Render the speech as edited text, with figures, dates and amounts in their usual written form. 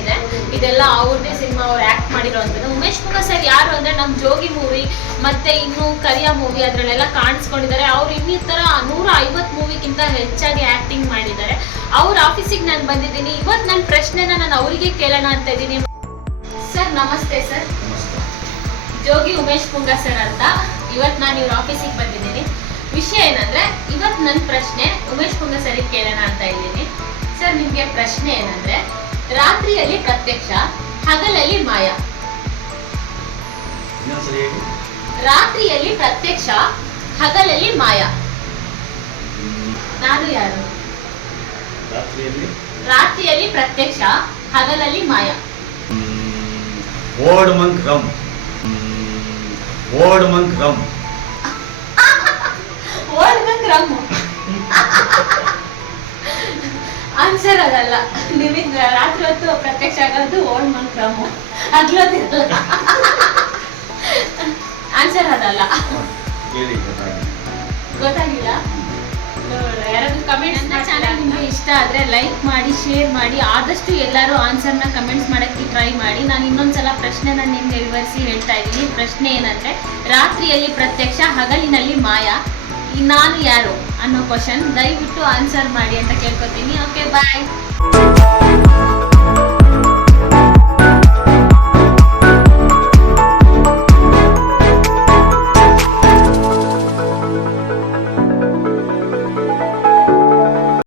ಇದೆ. ಇದೆಲ್ಲ ಅವ್ರದೇ ಸಿನಿಮಾ, ಅವ್ರು ಆಕ್ಟ್ ಮಾಡಿರೋಂಥದ್ದು. ಉಮೇಶ್ ಪುಂಗ ಸರ್ ಯಾರು ಅಂದ್ರೆ ನಮ್ಮ ಜೋಗಿ ಮೂವಿ ಮತ್ತೆ ಇನ್ನು ಕರಿಯಾ ಮೂವಿ ಅದ್ರಲ್ಲೆಲ್ಲ ಕಾಣಿಸ್ಕೊಂಡಿದ್ದಾರೆ. ಅವ್ರು ಇನ್ನಿತರ 150 ಮೂವಿಗಿಂತ ಹೆಚ್ಚಾಗಿ ಆಕ್ಟಿಂಗ್ ಮಾಡಿದ್ದಾರೆ. ಅವ್ರ ಆಫೀಸಿಗೆ ನಾನು ಬಂದಿದ್ದೀನಿ. ಇವತ್ತು ನನ್ನ ಪ್ರಶ್ನೆನ ನಾನು ಅವರಿಗೆ ಕೇಳೋಣ ಅಂತ ಇದ್ದೀನಿ. ಸರ್ ನಮಸ್ತೆ. ಸರ್ ಜೋಗಿ ಉಮೇಶ್ ಪುಂಗ ಸರ್ ಅಂತ. ಇವತ್ತು ನಾನು ಇವ್ರ ಆಫೀಸಿಗೆ ಬಂದಿದ್ದೀನಿ. ವಿಷಯ ಏನಂದ್ರೆ ಇವತ್ತು ನನ್ನ ಪ್ರಶ್ನೆ ಉಮೇಶ್ ಪುಂಗ ಸರಿಗೆ ಕೇಳೋಣ ಅಂತ ಇದ್ದೀನಿ. ಸರ್ ನಿಮಗೆ ಪ್ರಶ್ನೆ ಏನಂದ್ರೆ, ರಾತ್ರಿಯಲ್ಲಿ ಪ್ರತ್ಯಕ್ಷ, ಹಗಲಲ್ಲಿ ಮಾಯ. ರಾತ್ರಿಯಲ್ಲಿ ಪ್ರತ್ಯಕ್ಷ, ಹಗಲಲ್ಲಿ ಮಾಯ. ನಾನು ಯಾರು? ರಾತ್ರಿಯಲ್ಲಿ ಪ್ರತ್ಯಕ್ಷ, ಹಗಲಲ್ಲಿ ಮಾಯ. Old Monk rum. Old Monk rum. Old Monk rum answer ಅದಲ್ಲ. ನಿಮಗೆ ರಾತ್ರಿ ಹೊತ್ತು ಪ್ರತ್ಯಕ್ಷ ಆಗೋದು ಓಲ್ಡ್ ಮಂಕ್ ರಮ್, ಹಗ್ಲೊತ್ತಿರಲ್ಲ. ಆನ್ಸರ್ ಅದಲ್ಲ. ಗೊತ್ತಾಗಿಲ್ಲ? ಯಾರಾದ್ರೂ ಕಮೆಂಟ್ಸ್. ನನ್ನ ಚಾನಲ್ ನಿಮಗೆ ಇಷ್ಟ ಆದರೆ ಲೈಕ್ ಮಾಡಿ, ಶೇರ್ ಮಾಡಿ. ಆದಷ್ಟು ಎಲ್ಲರೂ ಆನ್ಸರ್ನ ಕಮೆಂಟ್ಸ್ ಮಾಡೋಕ್ಕೆ ಟ್ರೈ ಮಾಡಿ. ನಾನು ಇನ್ನೊಂದ್ಸಲ ಪ್ರಶ್ನೆನ ನಿಮ್ಗೆ ವಿವರಿಸಿ ಹೇಳ್ತಾ ಇದ್ದೀನಿ. ಪ್ರಶ್ನೆ ಏನಂದರೆ, ರಾತ್ರಿಯಲ್ಲಿ ಪ್ರತ್ಯಕ್ಷ, ಹಗಲಿನಲ್ಲಿ ಮಾಯ. ನಾನು ಯಾರು ಅನ್ನೋ ಕ್ವಶನ್ ದಯವಿಟ್ಟು ಆನ್ಸರ್ ಮಾಡಿ ಅಂತ ಕೇಳ್ಕೊತೀನಿ. ಓಕೆ, ಬಾಯ್.